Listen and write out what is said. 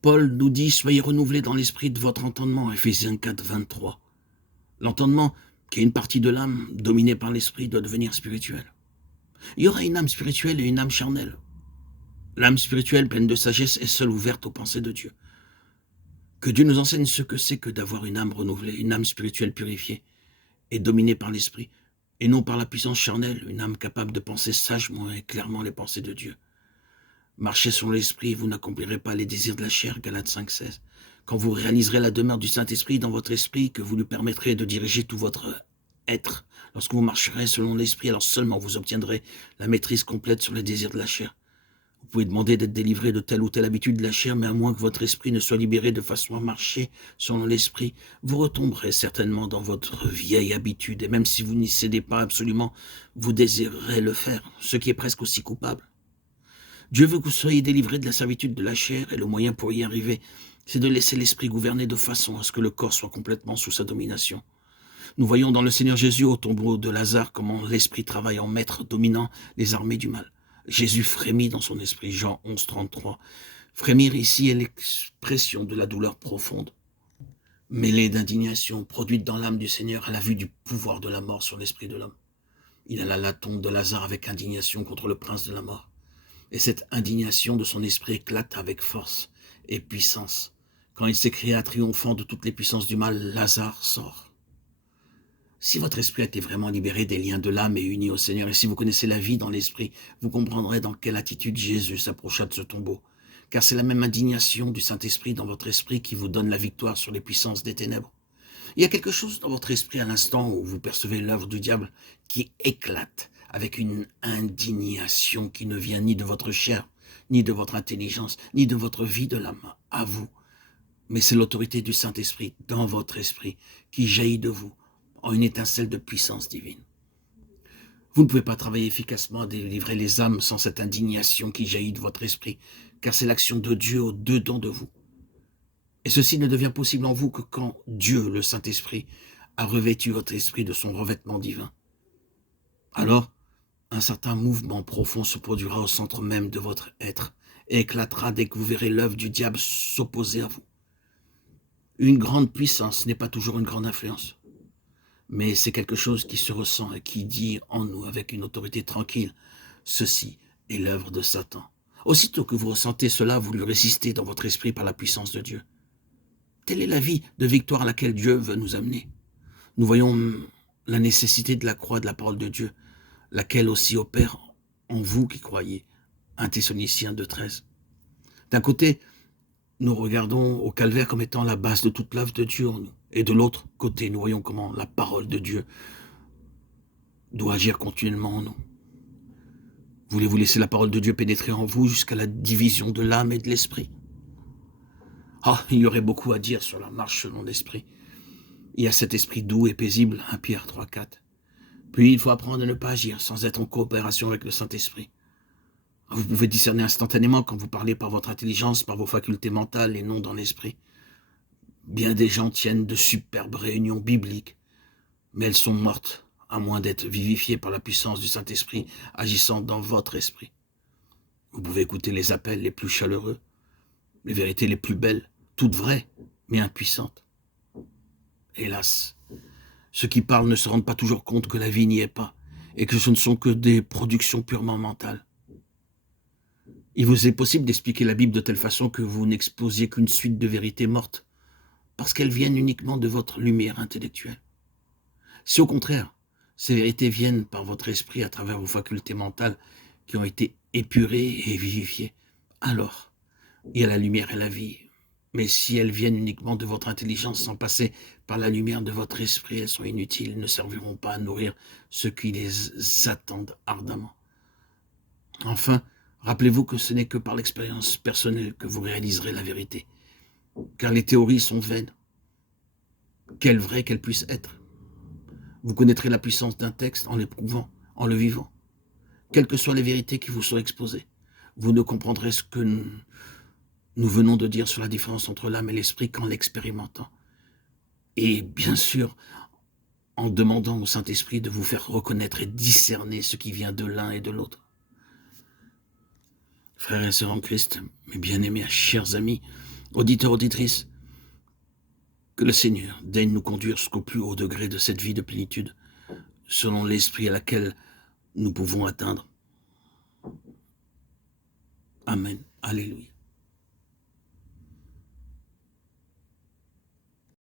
Paul nous dit « Soyez renouvelés dans l'esprit de votre entendement », Éphésiens 4, 23. L'entendement, qui est une partie de l'âme dominée par l'esprit, doit devenir spirituel. Il y aura une âme spirituelle et une âme charnelle. L'âme spirituelle, pleine de sagesse, est seule ouverte aux pensées de Dieu. Que Dieu nous enseigne ce que c'est que d'avoir une âme renouvelée, une âme spirituelle purifiée et dominée par l'esprit, et non par la puissance charnelle, une âme capable de penser sagement et clairement les pensées de Dieu. Marchez sur l'esprit, vous n'accomplirez pas les désirs de la chair, Galates 5, 16. Quand vous réaliserez la demeure du Saint-Esprit dans votre esprit, que vous lui permettrez de diriger tout votre être, lorsque vous marcherez selon l'esprit, alors seulement vous obtiendrez la maîtrise complète sur les désirs de la chair. Vous pouvez demander d'être délivré de telle ou telle habitude de la chair, mais à moins que votre esprit ne soit libéré de façon à marcher selon l'esprit, vous retomberez certainement dans votre vieille habitude, et même si vous n'y cédez pas absolument, vous désirerez le faire, ce qui est presque aussi coupable. Dieu veut que vous soyez délivrés de la servitude de la chair, et le moyen pour y arriver, c'est de laisser l'esprit gouverner de façon à ce que le corps soit complètement sous sa domination. Nous voyons dans le Seigneur Jésus au tombeau de Lazare comment l'esprit travaille en maître dominant les armées du mal. Jésus frémit dans son esprit, Jean 11, 33. Frémir ici est l'expression de la douleur profonde, mêlée d'indignation, produite dans l'âme du Seigneur à la vue du pouvoir de la mort sur l'esprit de l'homme. Il alla à la tombe de Lazare avec indignation contre le prince de la mort. Et cette indignation de son esprit éclate avec force et puissance. Quand il s'écria triomphant de toutes les puissances du mal, Lazare sort. Si votre esprit a été vraiment libéré des liens de l'âme et uni au Seigneur, et si vous connaissez la vie dans l'esprit, vous comprendrez dans quelle attitude Jésus s'approcha de ce tombeau. Car c'est la même indignation du Saint-Esprit dans votre esprit qui vous donne la victoire sur les puissances des ténèbres. Il y a quelque chose dans votre esprit à l'instant où vous percevez l'œuvre du diable qui éclate avec une indignation qui ne vient ni de votre chair, ni de votre intelligence, ni de votre vie de l'âme, à vous. Mais c'est l'autorité du Saint-Esprit dans votre esprit qui jaillit de vous en une étincelle de puissance divine. Vous ne pouvez pas travailler efficacement à délivrer les âmes sans cette indignation qui jaillit de votre esprit, car c'est l'action de Dieu au-dedans de vous. Et ceci ne devient possible en vous que quand Dieu, le Saint-Esprit, a revêtu votre esprit de son revêtement divin. Alors, un certain mouvement profond se produira au centre même de votre être et éclatera dès que vous verrez l'œuvre du diable s'opposer à vous. Une grande puissance n'est pas toujours une grande influence, mais c'est quelque chose qui se ressent et qui dit en nous avec une autorité tranquille, ceci est l'œuvre de Satan. Aussitôt que vous ressentez cela, vous lui résistez dans votre esprit par la puissance de Dieu. Telle est la vie de victoire à laquelle Dieu veut nous amener. Nous voyons la nécessité de la croix de la parole de Dieu, laquelle aussi opère en vous qui croyez. 1 Thessaloniciens 2,13. D'un côté, nous regardons au calvaire comme étant la base de toute l'œuvre de Dieu en nous. Et de l'autre côté, nous voyons comment la parole de Dieu doit agir continuellement en nous. Voulez-vous laisser la parole de Dieu pénétrer en vous jusqu'à la division de l'âme et de l'esprit? Ah, il y aurait beaucoup à dire sur la marche selon l'esprit. Il y a cet esprit doux et paisible, 1 Pierre 3, 4. Puis il faut apprendre à ne pas agir sans être en coopération avec le Saint-Esprit. Vous pouvez discerner instantanément quand vous parlez par votre intelligence, par vos facultés mentales et non dans l'esprit. Bien des gens tiennent de superbes réunions bibliques, mais elles sont mortes, à moins d'être vivifiées par la puissance du Saint-Esprit agissant dans votre esprit. Vous pouvez écouter les appels les plus chaleureux, les vérités les plus belles, toutes vraies, mais impuissantes. Hélas, ceux qui parlent ne se rendent pas toujours compte que la vie n'y est pas, et que ce ne sont que des productions purement mentales. Il vous est possible d'expliquer la Bible de telle façon que vous n'exposiez qu'une suite de vérités mortes, parce qu'elles viennent uniquement de votre lumière intellectuelle. Si au contraire, ces vérités viennent par votre esprit à travers vos facultés mentales qui ont été épurées et vivifiées, alors il y a la lumière et la vie. Mais si elles viennent uniquement de votre intelligence sans passer par la lumière de votre esprit, elles sont inutiles, elles ne serviront pas à nourrir ceux qui les attendent ardemment. Enfin, rappelez-vous que ce n'est que par l'expérience personnelle que vous réaliserez la vérité, car les théories sont vaines, quelle vraie qu'elles puissent être. Vous connaîtrez la puissance d'un texte en l'éprouvant, en le vivant. Quelles que soient les vérités qui vous sont exposées, vous ne comprendrez ce que nous venons de dire sur la différence entre l'âme et l'esprit qu'en l'expérimentant. Et bien sûr, en demandant au Saint-Esprit de vous faire reconnaître et discerner ce qui vient de l'un et de l'autre. Frères et sœurs en Christ, mes bien-aimés, chers amis, Auditeurs, auditrices, que le Seigneur daigne nous conduire jusqu'au plus haut degré de cette vie de plénitude, selon l'esprit à laquelle nous pouvons atteindre. Amen. Alléluia.